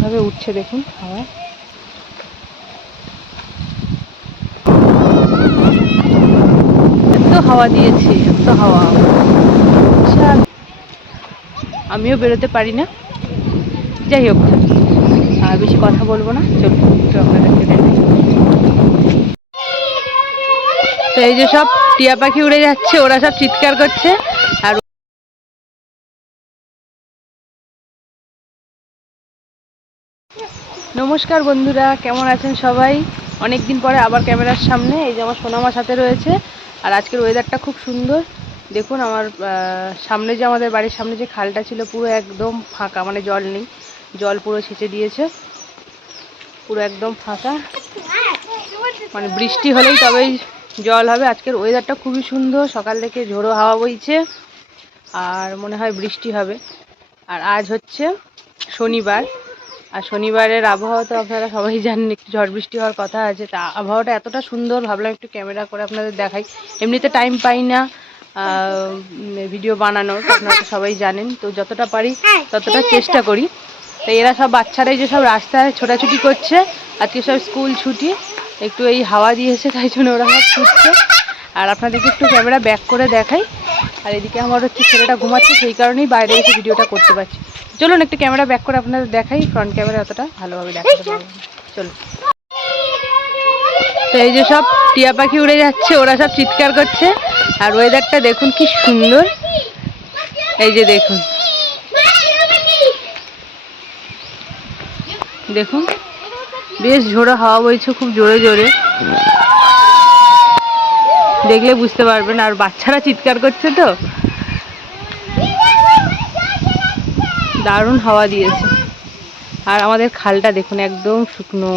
কিভাবে উঠছে দেখুন হাওয়া। এত হাওয়া দিয়েছে, এত হাওয়া। আচ্ছা, আমিও বেরোতে পারি না। যাই হোক, আর বেশি কথা বলবো না, চলুন একটু আপনাদেরকে দেখাই। তো এই যে সব টিয়া পাখি উড়ে যাচ্ছে, ওরা সব চিৎকার করছে। আর নমস্কার বন্ধুরা, কেমন আছেন সবাই? অনেক দিন পরে আবার ক্যামেরার সামনে। এই যে আমার সোনামার সাথে রয়েছে। আর আজকের ওয়েদারটা খুব সুন্দর। দেখুন আমার সামনে যে আমাদের বাড়ির সামনে যে খালটা ছিল পুরো একদম ফাঁকা, মানে জল নেই, জল পুরো সেচে দিয়েছে, পুরো একদম ফাঁকা। মানে বৃষ্টি হলেই তবেই জল হবে। আজকের ওয়েদারটা খুবই সুন্দর, সকাল থেকে ঝোড়ো হাওয়া বইছে আর মনে হয় বৃষ্টি হবে। আর আজ হচ্ছে শনিবার, আর শনিবারের আবহাওয়া তো আপনারা সবাই জানেন, একটু ঝড় বৃষ্টি হওয়ার কথা আছে। তা আবহাওয়াটা এতটা সুন্দর, ভাবলাম একটু ক্যামেরা করে আপনাদের দেখাই। এমনিতে টাইম পাই না ভিডিও বানানোর, আপনারা তো সবাই জানেন। তো যতটা পারি ততটা চেষ্টা করি। তো এরা সব বাচ্চারাই যে সব রাস্তায় ছোটাছুটি করছে, আজকে সব স্কুল ছুটি, একটু এই হাওয়া দিয়েছে তাই জন্য ওরা সব ছুটছে। আর আপনাদেরকে একটু ক্যামেরা ব্যাক করে দেখাই। আর এদিকে আমার হচ্ছে ছেলেটা ঘুমাচ্ছে, সেই কারণেই বাইরে এসে ভিডিওটা করতে পারছি। চলুন একটু ক্যামেরা ব্যাক করে আপনাদের দেখাই, ফ্রন্ট ক্যামেরা অতটা ভালোভাবে দেখাতে পারবো না। চলুন। তো এই যে সব টিয়া পাখি উড়ে যাচ্ছে, ওরা সব চিৎকার করছে। আর ওয়েদারটা দেখুন কি সুন্দর, এই যে দেখুন, দেখুন বেশ ঝোড়ো হাওয়া বইছে খুব জোরে জোরে, দেখলে বুঝতে পারবেন। আর বাচ্চারা চিৎকার করছে, তো দারুণ হাওয়া দিয়েছে। আর আমাদের খালটা দেখুন একদম শুকনো,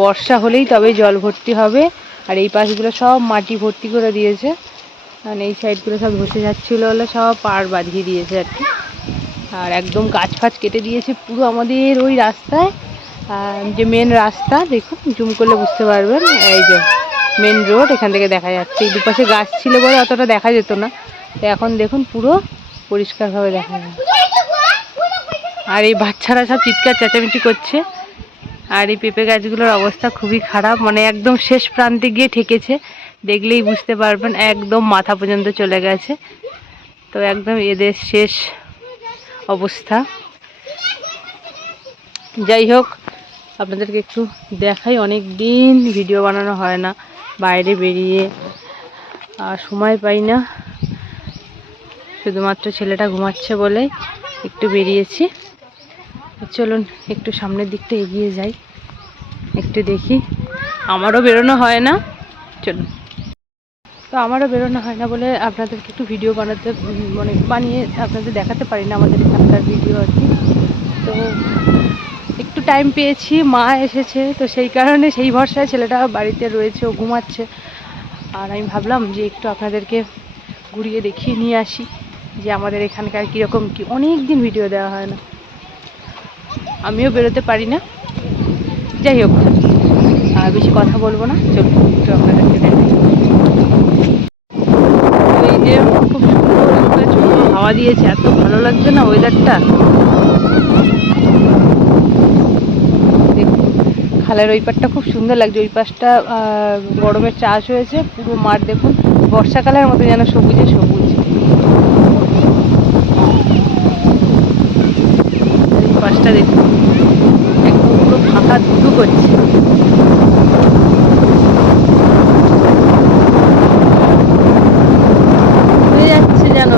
বর্ষা হলেই তবে জল ভর্তি হবে। আর এই পাশগুলো সব মাটি ভর্তি করে দিয়েছে, মানে এই সাইডগুলো সব ধসে যাচ্ছিলো বলে সব পাড় বাঁধিয়ে দিয়েছে আর কি। আর একদম গাছ ফাছ কেটে দিয়েছে পুরো আমাদের ওই রাস্তায়, যে মেন রাস্তা, দেখুন জুম করলে বুঝতে পারবেন, এই যে মেন রোড, এখান থেকে দেখা যাচ্ছে। এই দুপাশে গাছ ছিল বলে অতটা দেখা যেত না, তো এখন দেখুন পুরো পরিষ্কারভাবে দেখা যায়। আর এই বাচ্চারা সব চিৎকার চেঁচামেচি করছে। আর এই পেঁপে গাছগুলোর অবস্থা খুবই খারাপ, মানে একদম শেষ প্রান্তে গিয়ে ঠেকেছে, দেখলেই বুঝতে পারবেন একদম মাথা পর্যন্ত চলে গেছে। তো একদম এদের শেষ অবস্থা। যাই হোক, আপনাদেরকে একটু দেখাই, অনেক দিন ভিডিও বানানো হয় না, বাইরে বেরিয়ে আর সময় পাই না, শুধুমাত্র ছেলেটা ঘুমাচ্ছে বলে একটু বেরিয়েছি। চলুন একটু সামনের দিকটা এগিয়ে যাই, একটু দেখি। আমারও বেরোনো হয় না, চলুন। তো আমারও বেরোনো হয় না বলে আপনাদেরকে একটু ভিডিও বানাতে, মানে বানিয়ে আপনাদের দেখাতে পারি না আমাদের এখানকার ভিডিও আর কি। তো একটু টাইম পেয়েছি, মা এসেছে, তো সেই কারণে সেই ভরসায় ছেলেটা বাড়িতে রয়েছে, ও ঘুমাচ্ছে। আর আমি ভাবলাম যে একটু আপনাদেরকে ঘুরিয়ে দেখিয়ে নিয়ে আসি যে আমাদের এখানকার কীরকম কি। অনেক দিন ভিডিও দেওয়া হয় না, আমিও বেরোতে পারি না। যাই হোক, আর বেশি কথা বলবো না, চলুন একটু আপনাদেরকে দেখাই। এই যে খুব সুন্দর একটা ছোট হাওয়া দিয়েছে, এত ভালো লাগছে না ওয়েদারটা। দেখুন খালের ওই পারটা খুব সুন্দর লাগছে, ওই পাশটা গরমের চাষ হয়েছে, পুরো মাঠ দেখুন বর্ষাকালের মতো যেন সবুজে সবুজ। এই পাশটা দেখুন একদম পুরো ফাঁকা ধুধু করছে। যাচ্ছে যেন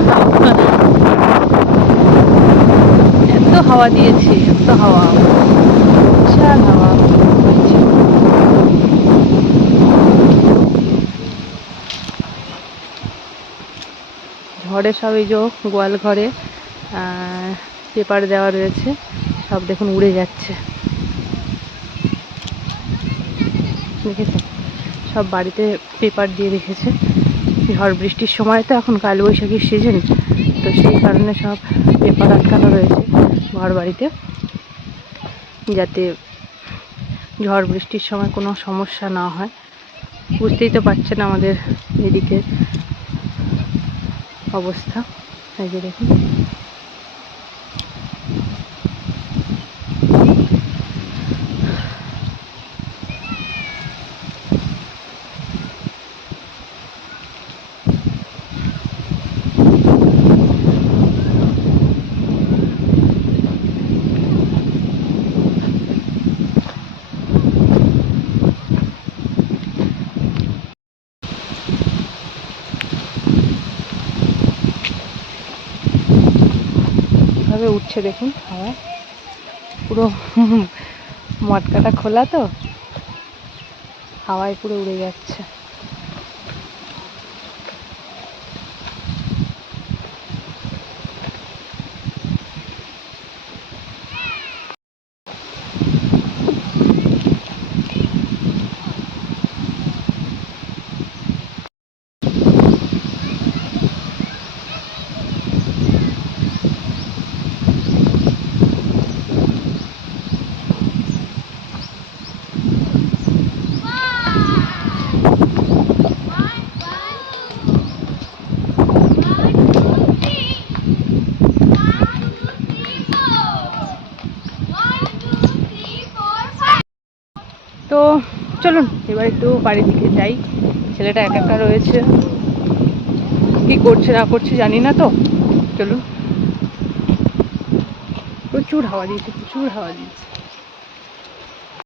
এত হাওয়া দিয়েছে, এত হাওয়া, বিশাল হাওয়া বইছে। ঘরে সব এই যে গোয়াল ঘরে পেপার দেওয়া রয়েছে, সব দেখুন উড়ে যাচ্ছে, দেখেছেন? সব বাড়িতে পেপার দিয়ে রেখেছে। ঝড় বৃষ্টির সময় তো এখন কালবৈশাখীর সিজন, তো সেই কারণে সব পেপার আটকানো রয়েছে ঘর বাড়িতে, যাতে ঝড় বৃষ্টির সময় কোনো সমস্যা না হয়। বুঝতেই তো পারছেন আমাদের এদিকে অবস্থা, এই যে দেখুন। উঠছে দেখুন হাওয়ায়, পুরো মটকাটা খোলা তো হাওয়ায় পুরো উড়ে যাচ্ছে। তো চলুন এবার একটু বাড়ির দিকে যাই। ছেলেটা একা একা রয়েছে, কি করছে না করছে জানি না, তো চলুন। প্রচুর হাওয়া দিয়েছে, প্রচুর হাওয়া দিয়েছে।